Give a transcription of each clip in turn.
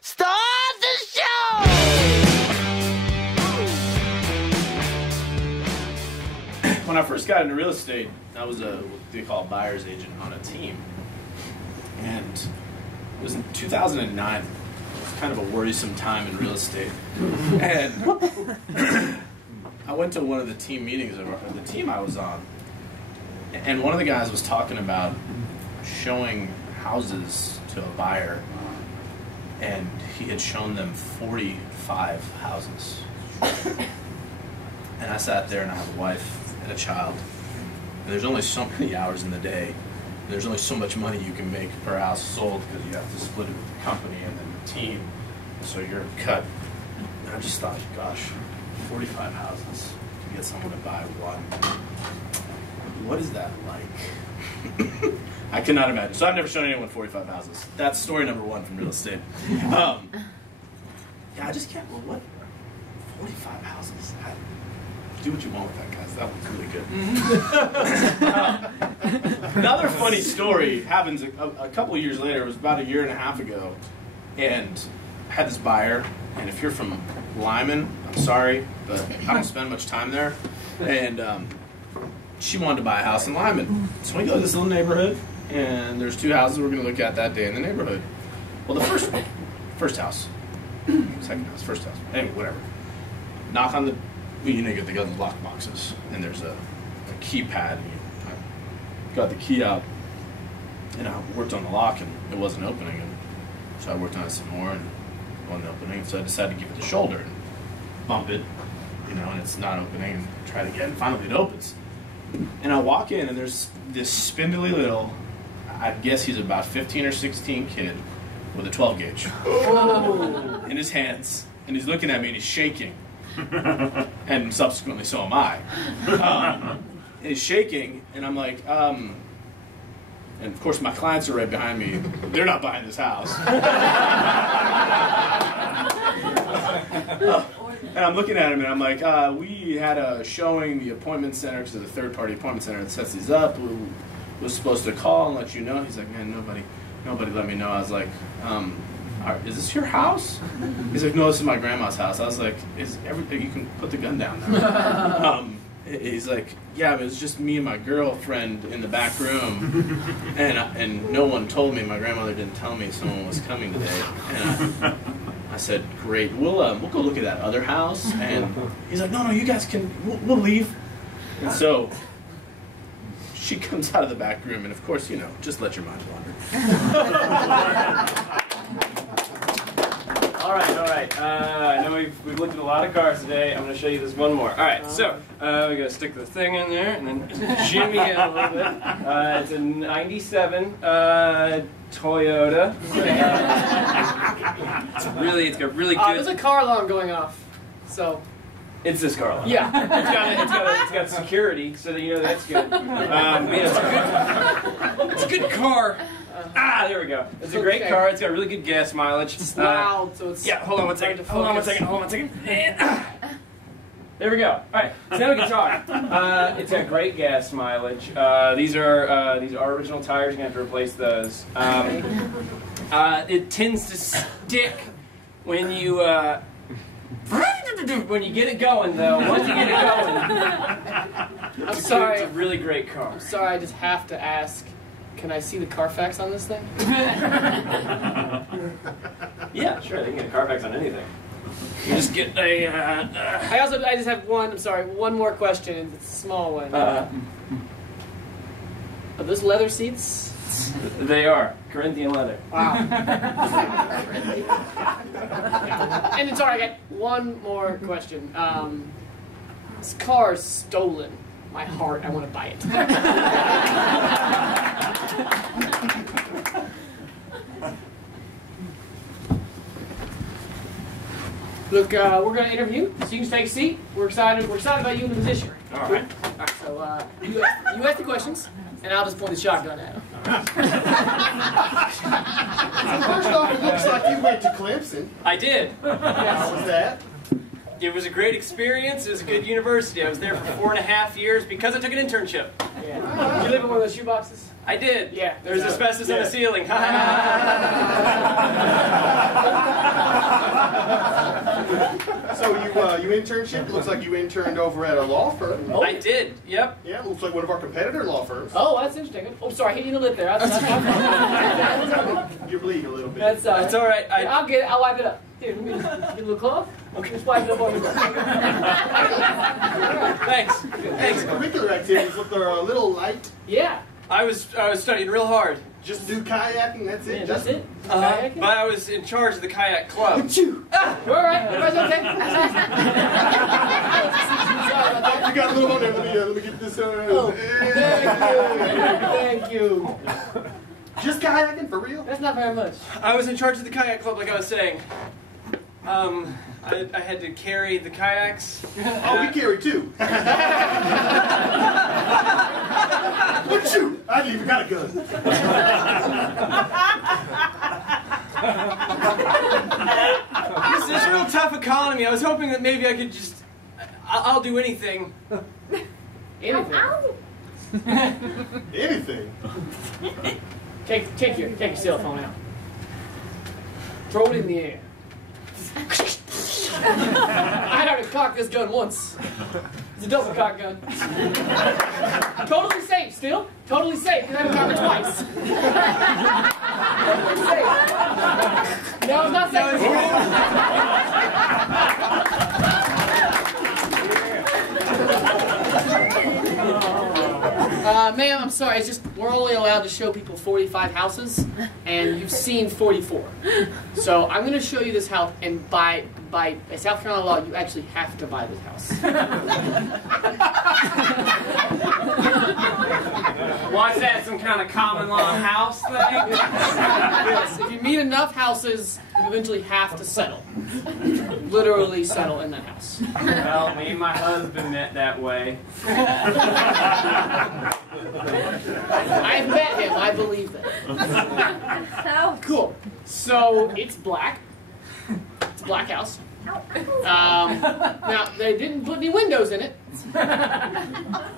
Start the show! When I first got into real estate, I was what they call a buyer's agent on a team. And it was in 2009. It was kind of a worrisome time in real estate. And I went to one of the team meetings of the team I was on. And one of the guys was talking about showing houses to a buyer. And he had shown them 45 houses. And I sat there and I have a wife and a child. And there's only so many hours in the day. There's only so much money you can make per house sold because you have to split it with the company and then the team. So you're cut. And I just thought, gosh, 45 houses to get someone to buy one. What is that like? I cannot imagine. So I've never shown anyone 45 houses. That's story number one from real estate. Yeah, I just can't. Well, what? 45 houses? Do what you want with that, guys. That one's really good. Another funny story happens a couple of years later. It was about a year and a half ago. And I had this buyer. And if you're from Lyman, I'm sorry, but I don't spend much time there. And she wanted to buy a house in Lyman. So we go to this little neighborhood. And there's two houses we're going to look at that day in the neighborhood. Well, the first house. Second house, first house. Anyway, whatever. Knock on the... You know, you get the lock boxes, and there's a keypad, and I got the key out, and I worked on the lock, and it wasn't opening, and so I worked on it some more, and it wasn't opening, so I decided to give it the shoulder and bump it, you know, and it's not opening, and try it again, and finally it opens. And I walk in, and there's this spindly little, I guess he's about 15 or 16 kid with a 12 gauge in his hands, and he's looking at me, and he's shaking. And subsequently so am I. He's shaking, and I'm like, and of course my clients are right behind me. They're not buying this house. And I'm looking at him, and I'm like, we had a showing the appointment center, because of the third-party appointment center that sets these up. We was supposed to call and let you know. He's like, man, nobody let me know. I was like, is this your house? He's like, no, this is my grandma's house. I was like, is everything, you can put the gun down now. He's like, yeah, but it was just me and my girlfriend in the back room, and no one told me. My grandmother didn't tell me someone was coming today. And I said, great, we'll go look at that other house. And he's like, no, you guys can, we'll leave. And so she comes out of the back room, and of course, you know, just let your mind wander. All right. I know we've looked at a lot of cars today. I'm going to show you this one more. All right, so we're going to stick the thing in there and then jimmy it a little bit. It's a 97 Toyota. It's got really good... There's a car alarm going off, so... It's this car alarm. Yeah. It's got security, so that you know that's good. It's a good car. There we go. It's a great car. It's got really good gas mileage. It's loud, so it's... Yeah, hold on one second. There we go. All right, so now we can talk. It's got great gas mileage. These are original tires. You're going to have to replace those. It tends to stick when you... when you get it going, though, once you get it going, I'm sorry. It's a really great car. I'm sorry, I just have to ask, can I see the Carfax on this thing? Yeah, sure, they can get a Carfax on anything. You just get a... I just have one more question. It's a small one. Are those leather seats? They are. Corinthian leather. Wow. And it's alright, I got one more question. This car is stolen. My heart, I want to buy it. Look, we're going to interview, so you can take a seat. We're excited about you in the position. All right. So you ask the questions, and I'll just point the shotgun at them. First off, it looks like you went to Clemson. I did. How was that? It was a great experience. It was a good university. I was there for 4.5 years because I took an internship. Yeah. Did you live in one of those shoe boxes? I did. Yeah. There's asbestos on the ceiling. So you internship? Looks like you interned over at a law firm. I did. Yep. Yeah, looks like one of our competitor law firms. Oh, that's interesting. Oh, sorry, hit you in the lip there. That's my fault. You're bleeding a little bit. That's It's all right. I'll get it. I'll wipe it up. Here, let me just get a little cloth. Okay, just wipe it up on your Thanks. Thanks. Curricular activities look a little light. Yeah. I was studying real hard. Just do kayaking, that's it. Yeah, that's it. But I was in charge of the kayak club. We're all right. Everybody's okay. Sorry about that. You got a little on there. Let me get this. Oh, thank you. Just kayaking for real? That's not very much. I was in charge of the kayak club, like I was saying. I had to carry the kayaks. Oh, we carry too. But shoot, I didn't even got a gun. This is a real tough economy. I was hoping that maybe I could just... I'll do anything. Anything. Anything. Take your cell phone out. Throw it in the air. I had to cock this gun once. It's a double cock gun. Totally safe, still. Totally safe. You had to cock it twice. Totally safe. No, it's not safe. Ma'am, I'm sorry. It's just we're only allowed to show people 45 houses, and you've seen 44. So I'm going to show you this house, and by South Carolina law, you actually have to buy this house. What's that? Some kind of common law house thing? Yes, if you meet enough houses, you eventually have to settle. Literally settle in that house. Well, me and my husband met that way. I've met him. I believe that. Cool. So it's black. It's a black house. Now they didn't put any windows in it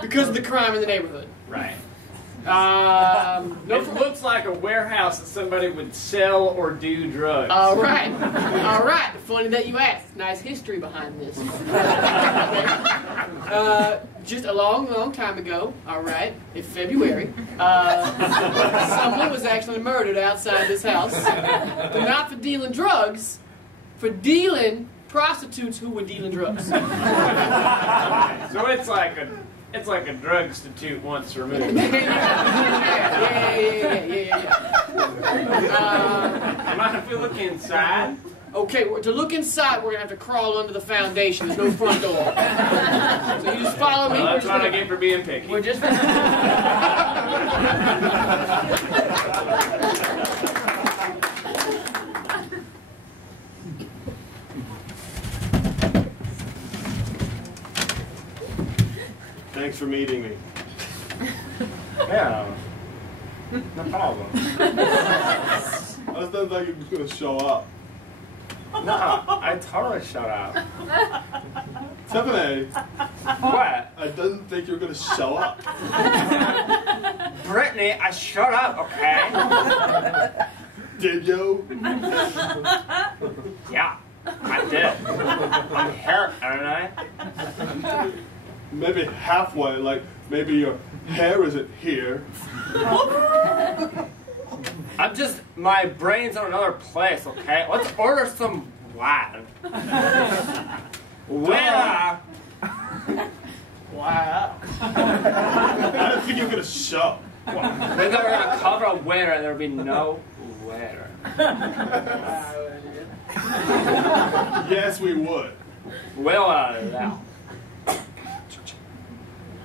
because of the crime in the neighborhood. Right. No, It looks like a warehouse that somebody would sell or do drugs. All right. All right. Funny that you asked. Nice history behind this. Just a long, long time ago, all right, in February, someone was actually murdered outside this house. But not for dealing drugs, for dealing prostitutes who were dealing drugs. So it's like a drug institute once removed. Yeah. Mind if we look inside? Okay, to look inside, we're going to have to crawl under the foundation. There's no front door. So you just follow me. Well, that's what I get for being picky. We're just... Thanks for meeting me. Yeah. No problem. I just didn't think you were going to show up. No, I totally shut up. Tiffany, What? I didn't think you were going to show up. Brittany, I shut up, okay? Did you? Yeah, I did. I'm here, aren't I? Maybe halfway, like maybe your hair isn't here. I'm just, my brain's in another place, okay? Let's order some wine. Well, Wow. I didn't think you were going to show. maybe we're gonna cover a winner and there'll be no winner. Yes, we would. Well, now.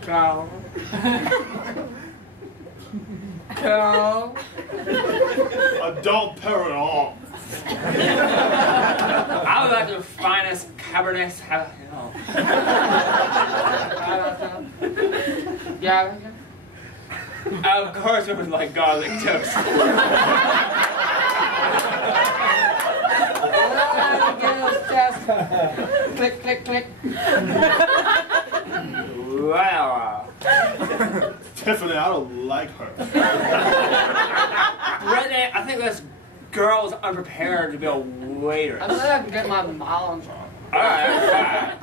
Carl. Carl. Don't pair it off. I would like the finest Cabernet Sauvignon. Yeah. Of course we would like garlic toast. Click, click, click. Wow. Tiffany, I don't like her. Brittany, I think this girl is unprepared to be a waiter. I think I can get my balance on. All right.